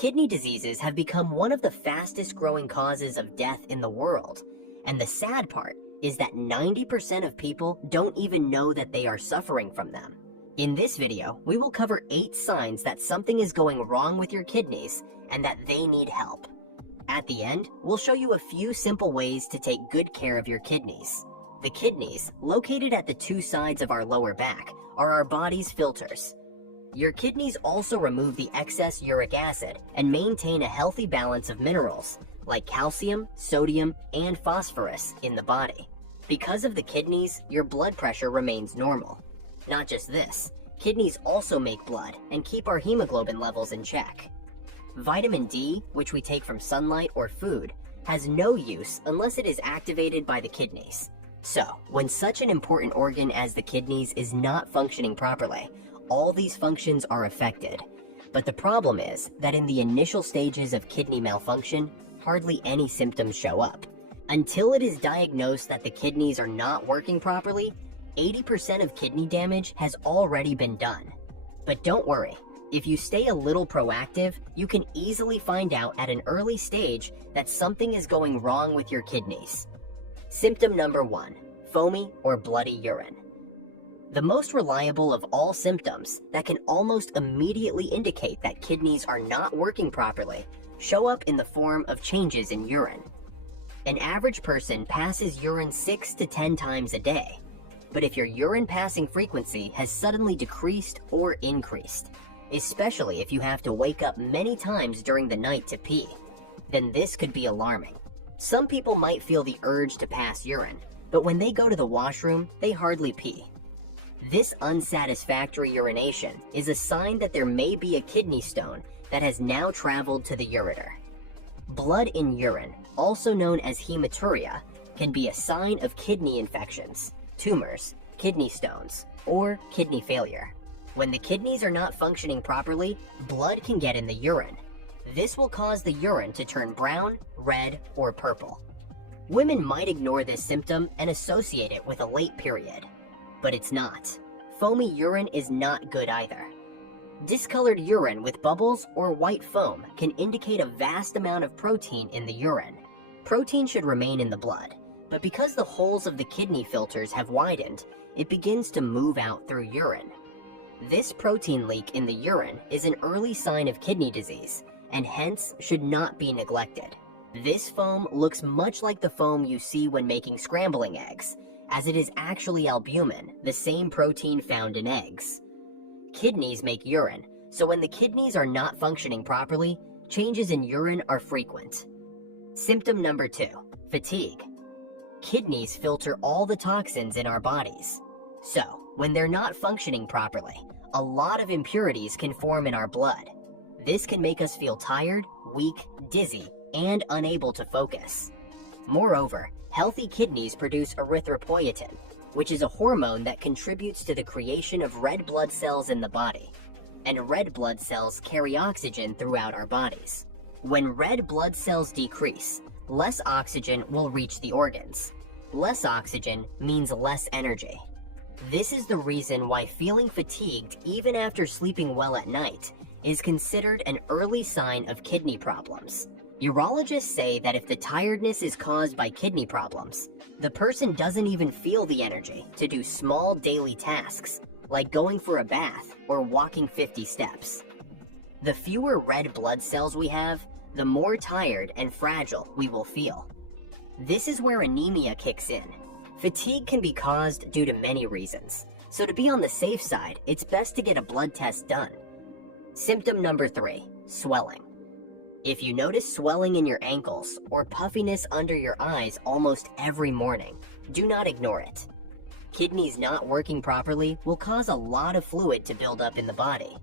Kidney diseases have become one of the fastest growing causes of death in the world, and the sad part is that 90% of people don't even know that they are suffering from them. In this video, we will cover 8 signs that something is going wrong with your kidneys and that they need help. At the end, we'll show you a few simple ways to take good care of your kidneys. The kidneys, located at the 2 sides of our lower back, are our body's filters. Your kidneys also remove the excess uric acid and maintain a healthy balance of minerals like calcium, sodium, and phosphorus in the body. Because of the kidneys, your blood pressure remains normal. Not just this, kidneys also make blood and keep our hemoglobin levels in check. Vitamin D, which we take from sunlight or food, has no use unless it is activated by the kidneys. So, when such an important organ as the kidneys is not functioning properly, all these functions are affected. But the problem is that in the initial stages of kidney malfunction, hardly any symptoms show up. Until it is diagnosed that the kidneys are not working properly, 80% of kidney damage has already been done. But don't worry, if you stay a little proactive, you can easily find out at an early stage that something is going wrong with your kidneys. Symptom number 1, foamy or bloody urine. The most reliable of all symptoms that can almost immediately indicate that kidneys are not working properly show up in the form of changes in urine. An average person passes urine 6 to 10 times a day. But if your urine passing frequency has suddenly decreased or increased, especially if you have to wake up many times during the night to pee, then this could be alarming. Some people might feel the urge to pass urine, but when they go to the washroom, they hardly pee. This unsatisfactory urination is a sign that there may be a kidney stone that has now traveled to the ureter. Blood in urine, also known as hematuria, can be a sign of kidney infections, tumors, kidney stones, or kidney failure. When the kidneys are not functioning properly, blood can get in the urine. This will cause the urine to turn brown, red, or purple. Women might ignore this symptom and associate it with a late period, but it's not. Foamy urine is not good either. Discolored urine with bubbles or white foam can indicate a vast amount of protein in the urine. Protein should remain in the blood, but because the holes of the kidney filters have widened, it begins to move out through urine. This protein leak in the urine is an early sign of kidney disease, and hence should not be neglected. This foam looks much like the foam you see when making scrambling eggs, as it is actually albumin, the same protein found in eggs. Kidneys make urine, so when the kidneys are not functioning properly, changes in urine are frequent. Symptom number 2, fatigue. Kidneys filter all the toxins in our bodies. So, when they're not functioning properly, a lot of impurities can form in our blood. This can make us feel tired, weak, dizzy, and unable to focus. Moreover, healthy kidneys produce erythropoietin, which is a hormone that contributes to the creation of red blood cells in the body. And red blood cells carry oxygen throughout our bodies. When red blood cells decrease, less oxygen will reach the organs. Less oxygen means less energy. This is the reason why feeling fatigued even after sleeping well at night is considered an early sign of kidney problems. Urologists say that if the tiredness is caused by kidney problems, the person doesn't even feel the energy to do small daily tasks, like going for a bath or walking 50 steps. The fewer red blood cells we have, the more tired and fragile we will feel. This is where anemia kicks in. Fatigue can be caused due to many reasons, so to be on the safe side, it's best to get a blood test done. Symptom number 3, swelling. If you notice swelling in your ankles or puffiness under your eyes almost every morning, do not ignore it. Kidneys not working properly will cause a lot of fluid to build up in the body.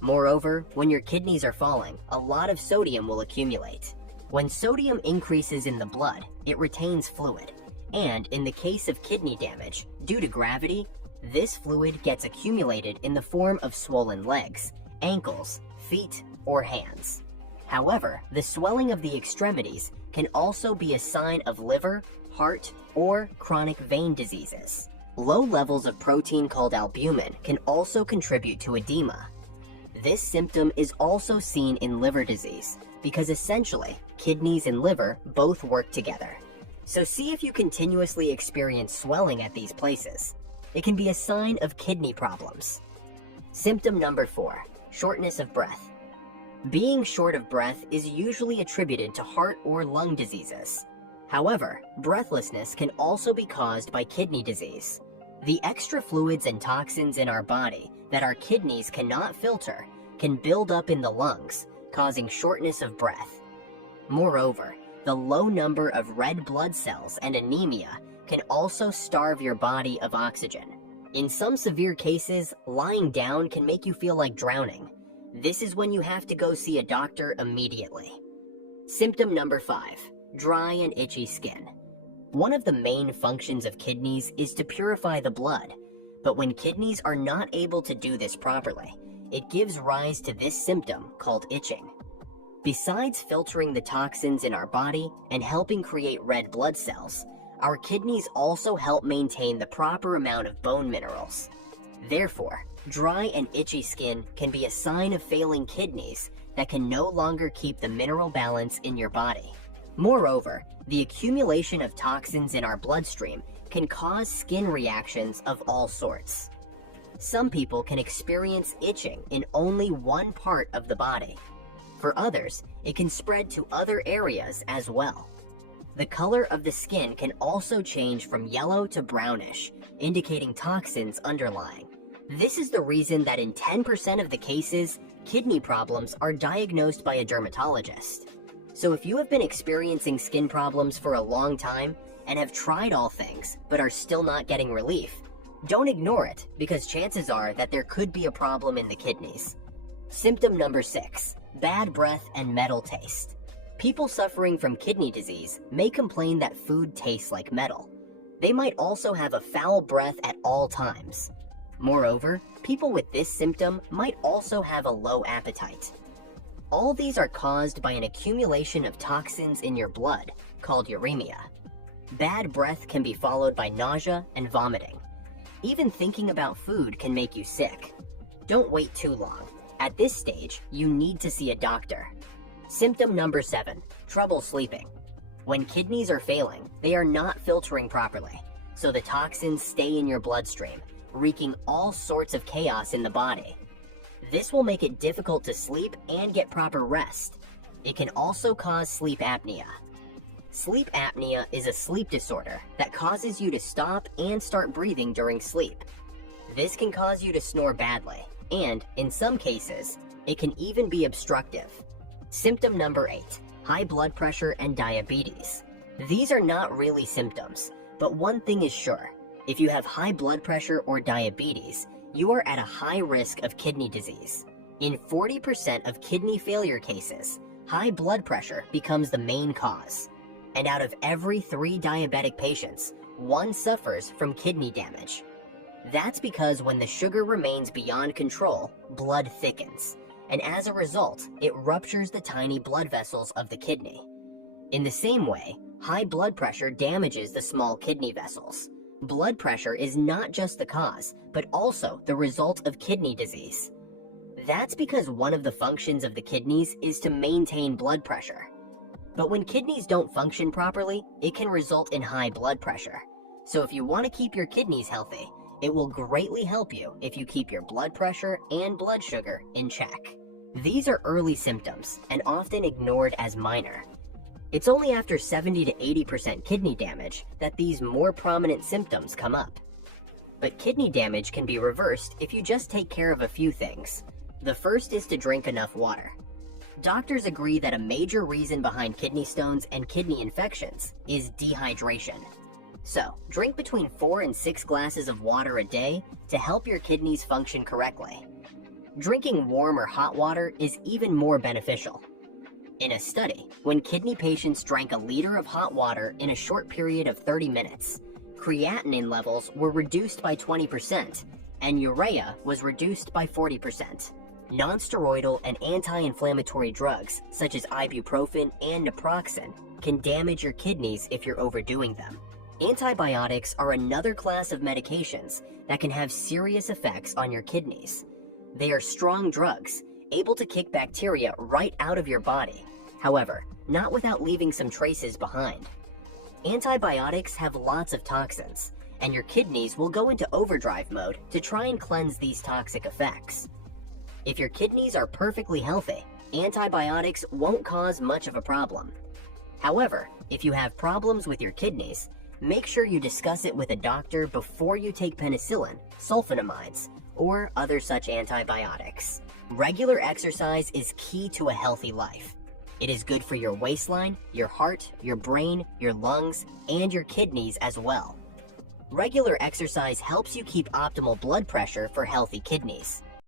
Moreover, when your kidneys are falling, a lot of sodium will accumulate. When sodium increases in the blood, it retains fluid. And in the case of kidney damage, due to gravity, this fluid gets accumulated in the form of swollen legs, ankles, feet, or hands. However, the swelling of the extremities can also be a sign of liver, heart, or chronic vein diseases. Low levels of protein called albumin can also contribute to edema. This symptom is also seen in liver disease because essentially, kidneys and liver both work together. So see if you continuously experience swelling at these places. It can be a sign of kidney problems. Symptom number 4, shortness of breath. Being short of breath is usually attributed to heart or lung diseases. However, breathlessness can also be caused by kidney disease. The extra fluids and toxins in our body that our kidneys cannot filter can build up in the lungs, causing shortness of breath. Moreover, the low number of red blood cells and anemia can also starve your body of oxygen. In some severe cases, lying down can make you feel like drowning. This is when you have to go see a doctor immediately. Symptom number 5, dry and itchy skin. One of the main functions of kidneys is to purify the blood, but when kidneys are not able to do this properly, it gives rise to this symptom called itching. Besides filtering the toxins in our body and helping create red blood cells, our kidneys also help maintain the proper amount of bone minerals. Therefore, dry and itchy skin can be a sign of failing kidneys that can no longer keep the mineral balance in your body. Moreover, the accumulation of toxins in our bloodstream can cause skin reactions of all sorts. Some people can experience itching in only one part of the body. For others, it can spread to other areas as well. The color of the skin can also change from yellow to brownish, indicating toxins underlying. This is the reason that in 10% of the cases, kidney problems are diagnosed by a dermatologist. So if you have been experiencing skin problems for a long time and have tried all things but are still not getting relief, don't ignore it because chances are that there could be a problem in the kidneys. Symptom number 6, bad breath and metal taste. People suffering from kidney disease may complain that food tastes like metal. They might also have a foul breath at all times. Moreover, people with this symptom might also have a low appetite. All these are caused by an accumulation of toxins in your blood, called uremia. Bad breath can be followed by nausea and vomiting. Even thinking about food can make you sick. Don't wait too long. At this stage, you need to see a doctor. Symptom number 7, trouble sleeping. When kidneys are failing, they are not filtering properly, so the toxins stay in your bloodstream, wreaking all sorts of chaos in the body. This will make it difficult to sleep and get proper rest. It can also cause sleep apnea. Sleep apnea is a sleep disorder that causes you to stop and start breathing during sleep. This can cause you to snore badly, and in some cases, it can even be obstructive. Symptom number 8, high blood pressure and diabetes. These are not really symptoms, but one thing is sure. If you have high blood pressure or diabetes, you are at a high risk of kidney disease. In 40% of kidney failure cases, high blood pressure becomes the main cause. And out of every 3 diabetic patients, 1 suffers from kidney damage. That's because when the sugar remains beyond control, blood thickens. And as a result, it ruptures the tiny blood vessels of the kidney. In the same way, high blood pressure damages the small kidney vessels. Blood pressure is not just the cause, but also the result of kidney disease. That's because one of the functions of the kidneys is to maintain blood pressure. But when kidneys don't function properly, it can result in high blood pressure. So if you want to keep your kidneys healthy, it will greatly help you if you keep your blood pressure and blood sugar in check. These are early symptoms and often ignored as minor. It's only after 70 to 80% kidney damage that these more prominent symptoms come up. But kidney damage can be reversed if you just take care of a few things. The first is to drink enough water. Doctors agree that a major reason behind kidney stones and kidney infections is dehydration. So, drink between 4 and 6 glasses of water a day to help your kidneys function correctly. Drinking warm or hot water is even more beneficial. In a study, when kidney patients drank a liter of hot water in a short period of 30 minutes, creatinine levels were reduced by 20%, and urea was reduced by 40%. Non-steroidal and anti-inflammatory drugs, such as ibuprofen and naproxen, can damage your kidneys if you're overdoing them. Antibiotics are another class of medications that can have serious effects on your kidneys. They are strong drugs, able to kick bacteria right out of your body. However, not without leaving some traces behind. Antibiotics have lots of toxins, and your kidneys will go into overdrive mode to try and cleanse these toxic effects. If your kidneys are perfectly healthy, antibiotics won't cause much of a problem. However, if you have problems with your kidneys, make sure you discuss it with a doctor before you take penicillin, sulfonamides, or other such antibiotics. Regular exercise is key to a healthy life. It is good for your waistline, your heart, your brain, your lungs, and your kidneys as well. Regular exercise helps you keep optimal blood pressure for healthy kidneys.